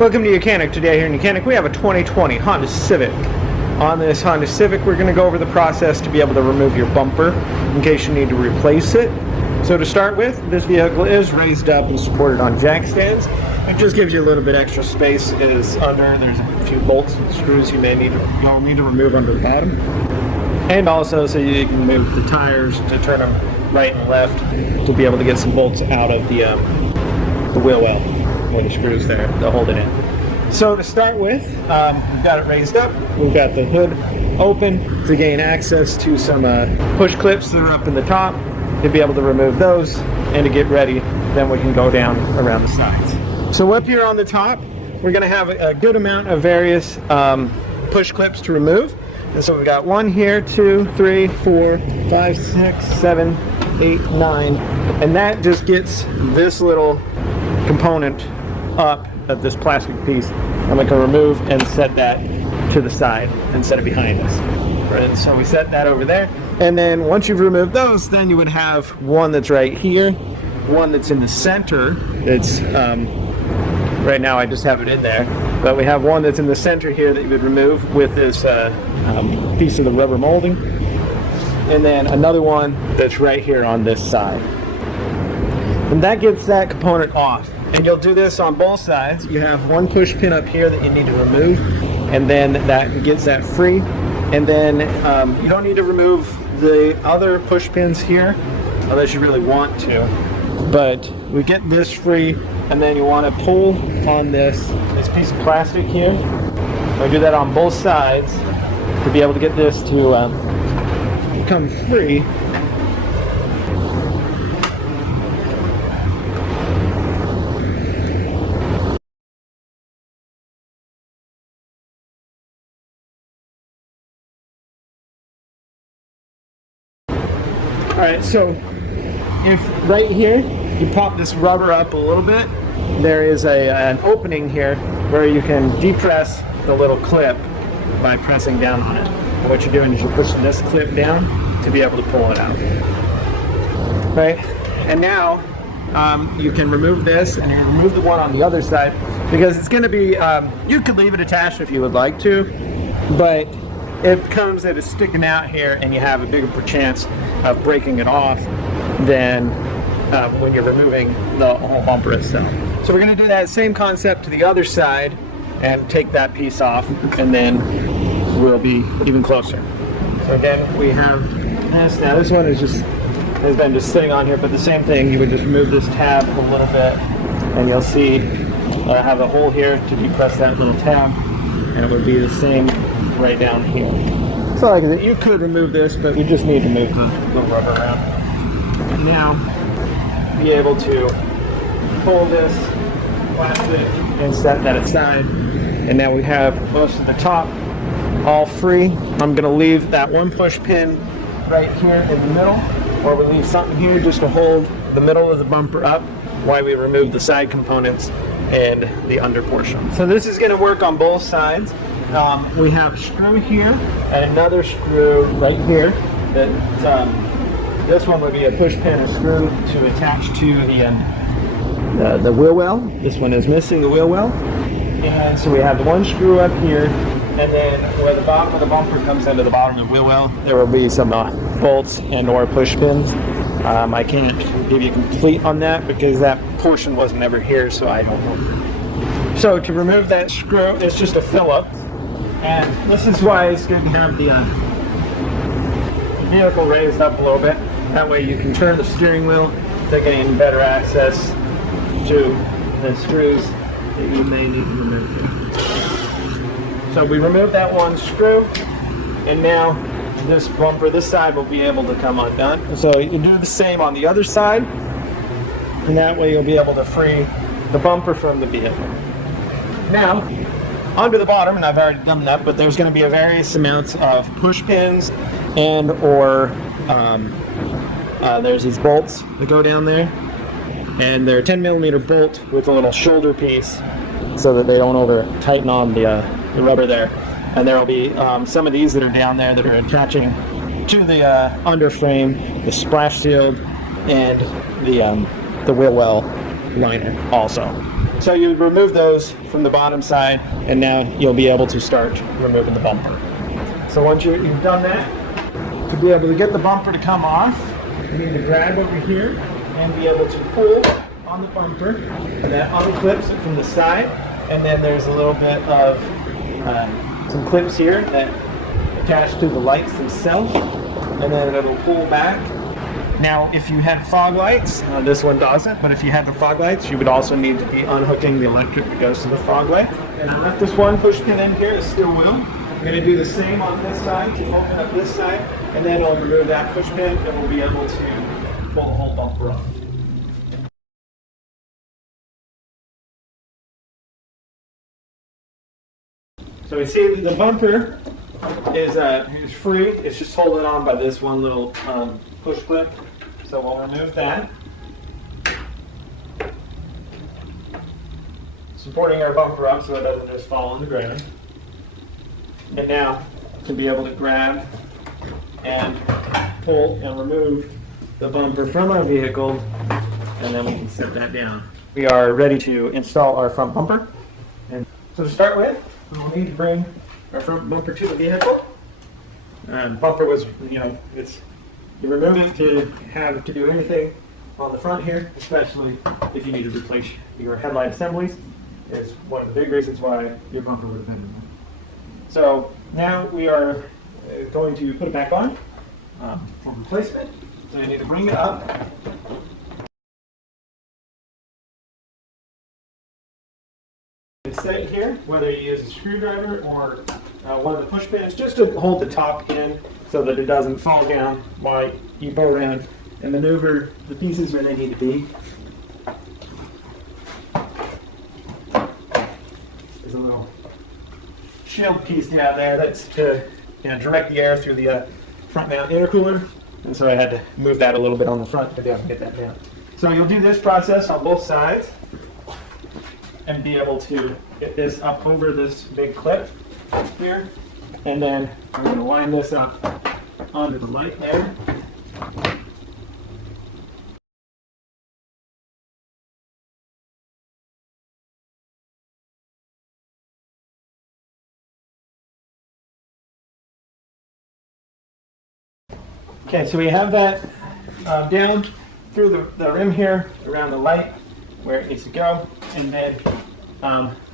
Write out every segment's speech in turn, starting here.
Welcome to YOUCANIC. Today here in YOUCANIC we have a 2020 Honda Civic. On this Honda Civic we're going to go over the process to be able to remove your bumper in case you need to replace it. So to start with, this vehicle is raised up and supported on jack stands. It just gives you a little bit extra space. It is under, there's a few bolts and screws you'll need to remove under the bottom. And also so you can move the tires to turn them right and left to be able to get some bolts out of the wheel well. Where the screws there to hold it in. So to start with, we've got it raised up. We've got the hood open to gain access to some push clips that are up in the top to be able to remove those and to get ready. Then we can go down around the sides. So up here on the top, we're going to have a good amount of various push clips to remove. And so we've got 1 here, 2, 3, 4, 5, 6, 7, 8, 9, and that just gets this little component up of this plastic piece, and we can remove and set that to the side and set it behind us. Right? So we set that over there, and then once you've removed those, then you would have one that's right here, one that's in the center. It's right now I just have it in there, but we have one that's in the center here that you would remove with this piece of the rubber molding, and then another one that's right here on this side. And that gets that component off. And you'll do this on both sides. You have one push pin up here that you need to remove, and then that gets that free. And then you don't need to remove the other push pins here unless you really want to. But we get this free, and then you want to pull on this piece of plastic here. We do that on both sides to be able to get this to come free. Alright, so if right here you pop this rubber up a little bit, there is an opening here where you can depress the little clip by pressing down on it. And what you're doing is you're pushing this clip down to be able to pull it out. Right? And now you can remove this, and you can remove the one on the other side because it's going to be, you could leave it attached if you would like to, but it comes that it's sticking out here and you have a bigger chance of breaking it off than when you're removing the whole bumper itself. So we're going to do that same concept to the other side and take that piece off, and then we'll be even closer. So again, we have this. Now this one has been just sitting on here, but the same thing, you would just remove this tab a little bit and you'll see I have a hole here to depress that little tab, and it would be the same right down here. So like I said, you could remove this, but we just need to move the rubber around. And now, be able to pull this plastic and set that aside. And now we have most of the top all free. I'm going to leave that one push pin right here in the middle, or we leave something here just to hold the middle of the bumper up while we remove the side components and the under portion. So this is going to work on both sides. We have a screw here and another screw right here. This one would be a push pin or screw to attach to the wheel well. This one is missing the wheel well. And so we have the one screw up here, and then where the bottom of the bumper comes into the bottom of the wheel well, there will be some bolts and or push pins. I can't give you complete on that because that portion wasn't ever here, so I don't know. So to remove that screw, it's just a Phillips. And this is why it's good to have the vehicle raised up a little bit. That way you can turn the steering wheel to gain better access to the screws that you may need to remove here. So we removed that one screw, and now this bumper, this side, will be able to come undone. So you do the same on the other side, and that way you'll be able to free the bumper from the vehicle. Now, under the bottom, and I've already done that, but there's going to be a various amounts of push pins and or there's these bolts that go down there, and they're 10mm bolt with a little shoulder piece so that they don't over tighten on the rubber there. And there will be some of these that are down there that are attaching to the underframe, the splash shield, and the wheel well liner also. So you remove those from the bottom side, and now you'll be able to start removing the bumper. So once you've done that, to be able to get the bumper to come off, you need to grab over here and be able to pull on the bumper, and that unclips it from the side, and then there's a little bit of some clips here that attach to the lights themselves, and then it'll pull back. Now, if you had fog lights, this one doesn't, but if you had the fog lights, you would also need to be unhooking the electric that goes to the fog light. And I left this one push pin in here, it still will. I'm going to do the same on this side to open up this side, and then I'll remove that push pin, and we'll be able to pull the whole bumper off. So we see that the bumper is free. It's just holding on by this one little push clip. So we'll remove that. Supporting our bumper up so it doesn't just fall on the ground. And now to be able to grab and pull and remove the bumper from our vehicle, and then we can set that down. We are ready to install our front bumper. And so to start with, we'll need to bring our front bumper to the vehicle. Bumper was, you remove it to have to do anything on the front here, especially if you need to replace your headlight assemblies, is one of the big reasons why your bumper would have been removed. So now we are going to put it back on for replacement. So you need to bring it up. Set it here, whether you use a screwdriver or one of the push pins, just to hold the top in so that it doesn't fall down while you go around and maneuver the pieces where they need to be. There's a little shield piece down there that's to direct the air through the front mount intercooler, and so I had to move that a little bit on the front to be able to get that down. So you'll do this process on both sides and be able to get this up over this big clip here, and then I'm going to line this up onto the light there. Okay, so we have that down through the rim here, around the light where it needs to go, and then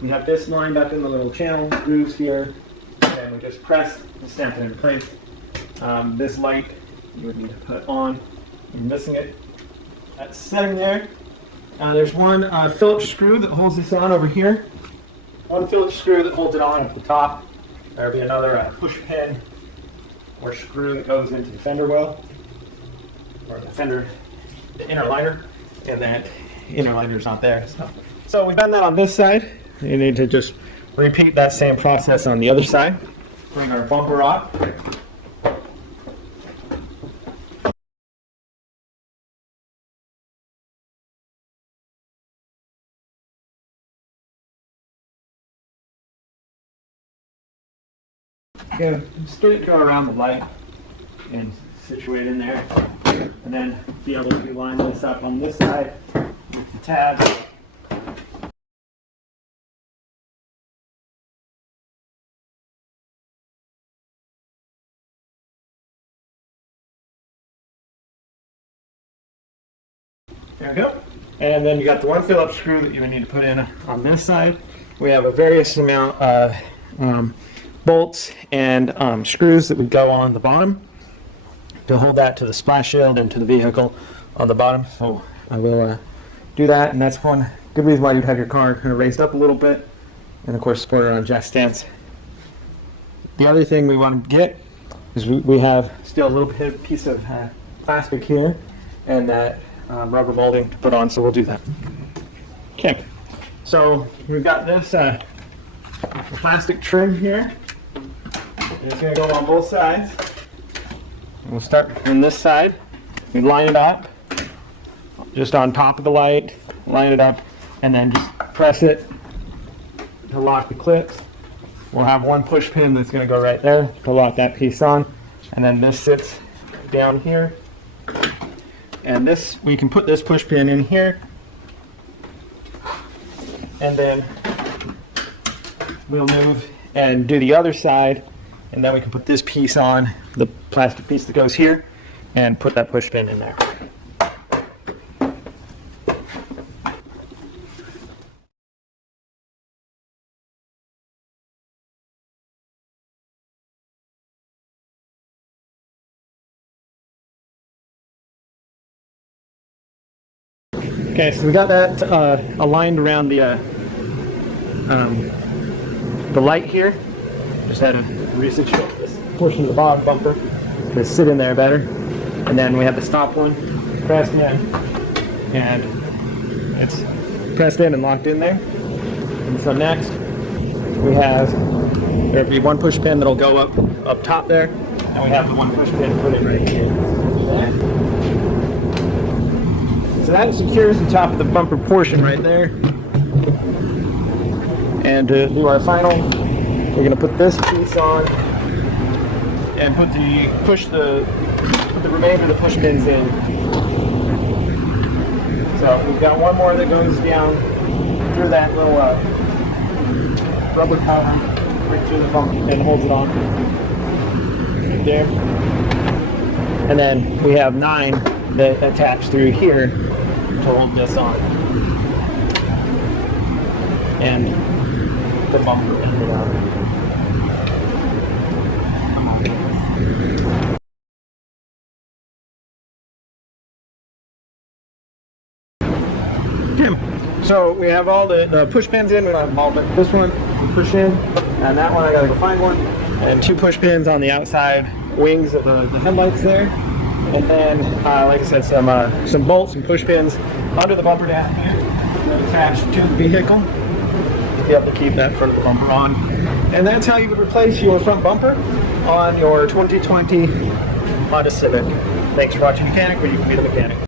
we have this lined up in the little channel grooves here, and we just press and stamp it into place. This light you would need to put on. You're missing it. That's setting there. There's one Phillips screw that holds this on over here. One Phillips screw that holds it on at the top. There'll be another push pin or screw that goes into the fender well, or the inner liner, and that inner liner's not there. So we've done that on this side. You need to just repeat that same process on the other side. Bring our bumper up. Yeah, straight go around the light and situate in there, and then be able to line this up on this side with the tabs. There we go. And then you got the one Phillips screw that you would need to put in on this side. We have a various amount of bolts and screws that would go on the bottom to hold that to the splash shield and to the vehicle on the bottom. So I will do that, and that's one good reason why you'd have your car kind of raised up a little bit, and of course supported on jack stands. The other thing we want to get is we have still a little piece of plastic here and that rubber molding to put on, so we'll do that. Okay, so we've got this plastic trim here. It's going to go on both sides. We'll start from this side. We line it up just on top of the light, line it up, and then just press it to lock the clips. We'll have one push pin that's going to go right there to lock that piece on, and then this sits down here. And this, we can put this push pin in here, and then we'll move and do the other side, and then we can put this piece on, the plastic piece that goes here, and put that push pin in there. Okay, so we got that aligned around the light here. Just had to resituate this portion of the bottom bumper to sit in there better. And then we have the stop one pressed in, and it's pressed in and locked in there. And so next we have, there'll be one push pin that'll go up top there, and we have the one push pin put in right here. So that secures the top of the bumper portion right there. And to do our final, we're going to put this piece on and put the remainder of the push pins in. So we've got one more that goes down through that little rubber cover right through the bumper and holds it on right there. And then we have 9 that attach through here to hold this on. And the bumper ended up. So we have all the push pins in. We don't have all, but this one push in, and that one I gotta go find one, and 2 push pins on the outside wings of the headlights there, and then like I said, some bolts and push pins under the bumper down here attached to the vehicle to be able to keep that front of the bumper on. And that's how you would replace your front bumper on your 2020 Honda Civic. Thanks for watching Mechanic, where you can be the mechanic.